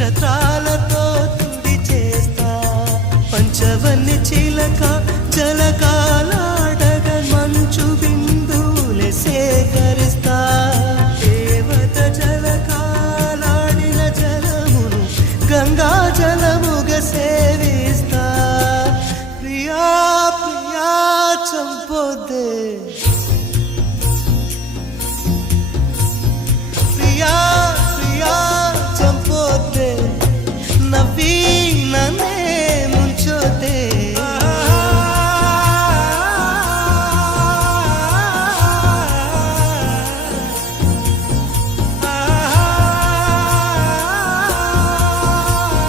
నక్షత్రాలతో తుడి చేస్తా పంచవన్ని చిలక జలకాలాడగ మంచు బిందువులే సేకరిస్తా దేవత జలకాలాడిన జలమును గంగా జలముగా సేవిస్తా ప్రియా ప్రియా చంపొద్దే ప్రియా